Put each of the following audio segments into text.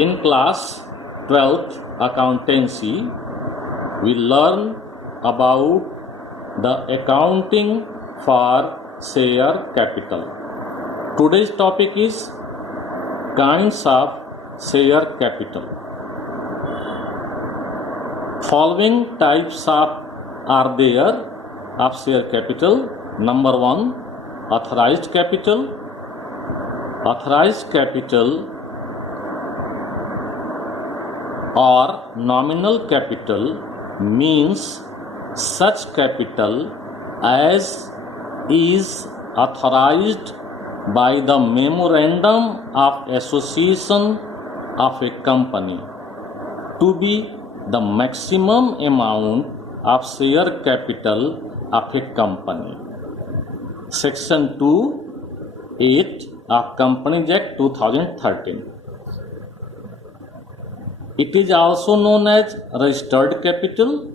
In class 12th accountancy, we learn about the accounting for share capital. Today's topic is kinds of share capital. Following types are there of share capital. Number 1, authorized capital. Authorized capital or nominal capital means such capital as is authorized by the memorandum of association of a company to be the maximum amount of share capital of a company. Section 2(8) of Companies Act 2013. It is also known as registered capital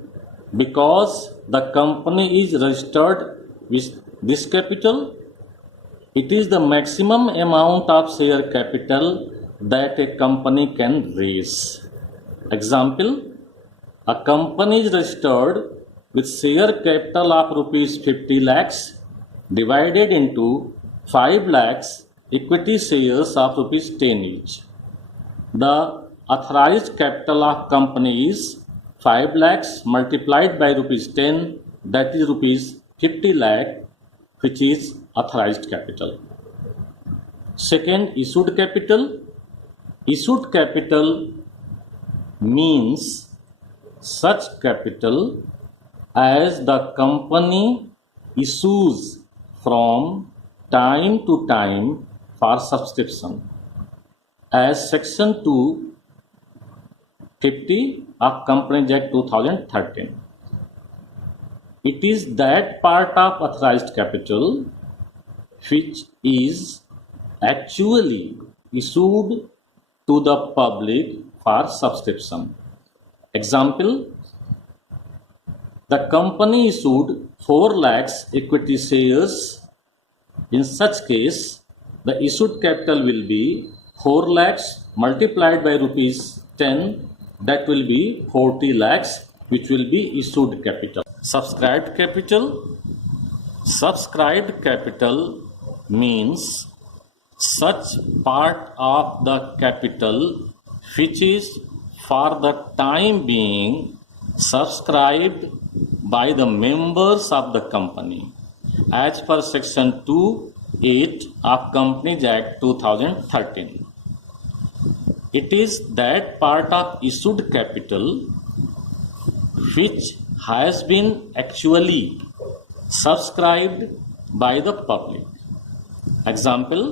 because the company is registered with this capital. It is the maximum amount of share capital that a company can raise. Example, a company is registered with share capital of rupees 50 lakhs divided into 5 lakhs equity shares of rupees 10 each. The authorized capital of company is 5 lakhs multiplied by rupees 10, that is rupees 50 lakh, which is authorized capital. Second, issued capital. Issued capital means such capital as the company issues from time to time for subscription, as Section 2(50) of Companies Act 2013. It is that part of authorized capital which is actually issued to the public for subscription. Example, the company issued 4 lakhs equity shares. In such case, the issued capital will be 4 lakhs multiplied by rupees 10, that will be 40 lakhs, which will be issued capital. Subscribed capital. Subscribed capital means such part of the capital which is for the time being subscribed by the members of the company as per Section 2(8) of Companies Act 2013. It is that part of issued capital which has been actually subscribed by the public. Example,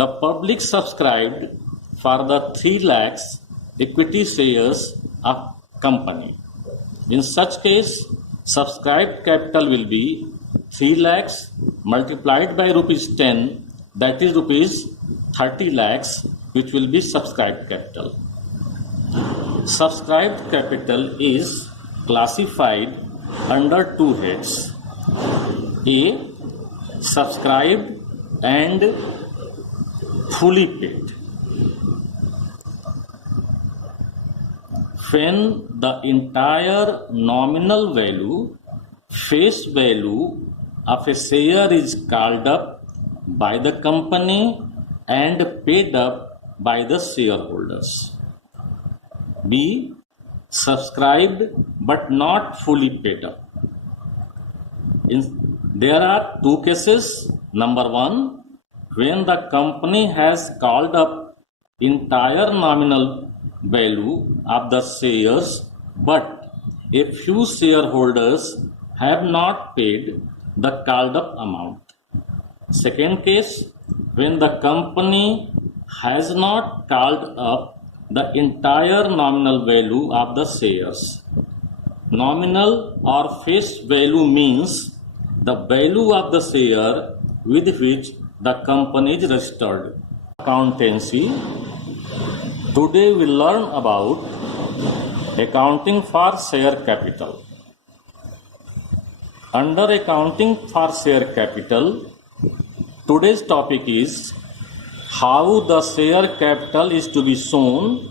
the public subscribed for the 3 lakhs equity shares of company. In such case, subscribed capital will be 3 lakhs multiplied by rupees 10, that is rupees 30 lakhs, which will be subscribed capital. Subscribed capital is classified under 2 heads. A, subscribed and fully paid. When the entire nominal value, face value of a share is called up by the company and paid up by the shareholders. B, subscribed but not fully paid up. There are 2 cases. Number 1, when the company has called up entire nominal value of the shares, but a few shareholders have not paid the called up amount. Second case, when the company has not called up the entire nominal value of the shares. Nominal or face value means the value of the share with which the company is registered. Accountancy. Today we learn about accounting for share capital. Under accounting for share capital, today's topic is how the share capital is to be shown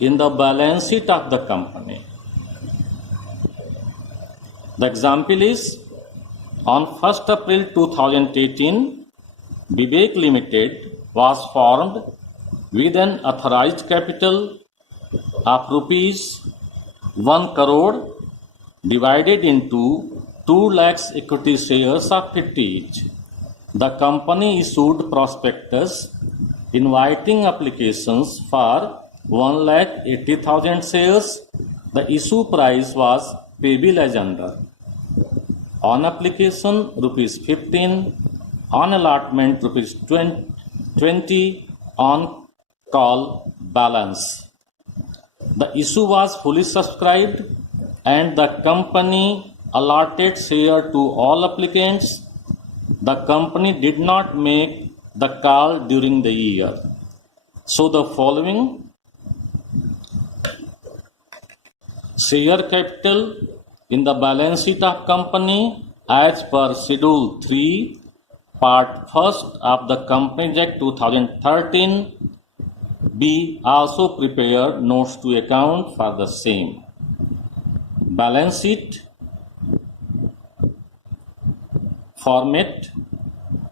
in the balance sheet of the company. The example is, on 1st April 2018, Vivek Limited was formed with an authorized capital of rupees 1 crore divided into 2 lakhs equity shares of 50 each. The company issued prospectus inviting applications for 1,80,000 shares. The issue price was payable as under: on application rupees 15, on allotment rupees 20, on call balance. The issue was fully subscribed and the company allotted share to all applicants. The company did not make the call during the year. So the following share capital in the balance sheet of company as per Schedule 3, Part 1st of the Companies Act 2013. B. Also prepare notes to account for the same. Balance sheet format.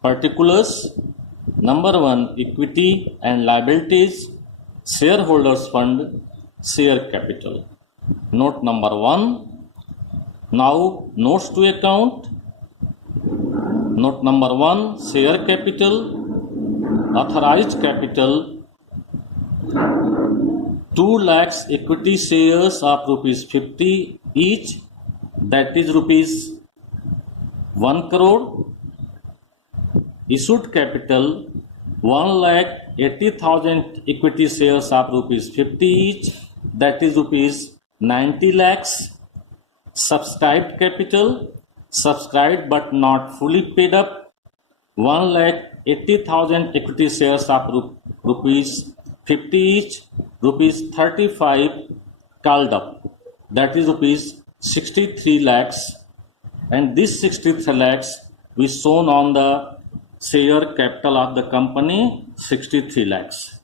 Particulars. Number 1, equity and liabilities, shareholders fund, share capital. Note number 1. Now notes to account. Note number 1, share capital, authorized capital, 2 lakhs equity shares of rupees 50 each, that is rupees 1 crore. Issued capital 1,80,000 equity shares of rupees 50 each, that is rupees 90 lakhs. Subscribed capital, subscribed but not fully paid up, 1,80,000 equity shares of rupees 50 each, rupees 35 called up, that is rupees 63 lakhs, and this 63 lakhs is shown on the share capital of the company, 63 lakhs.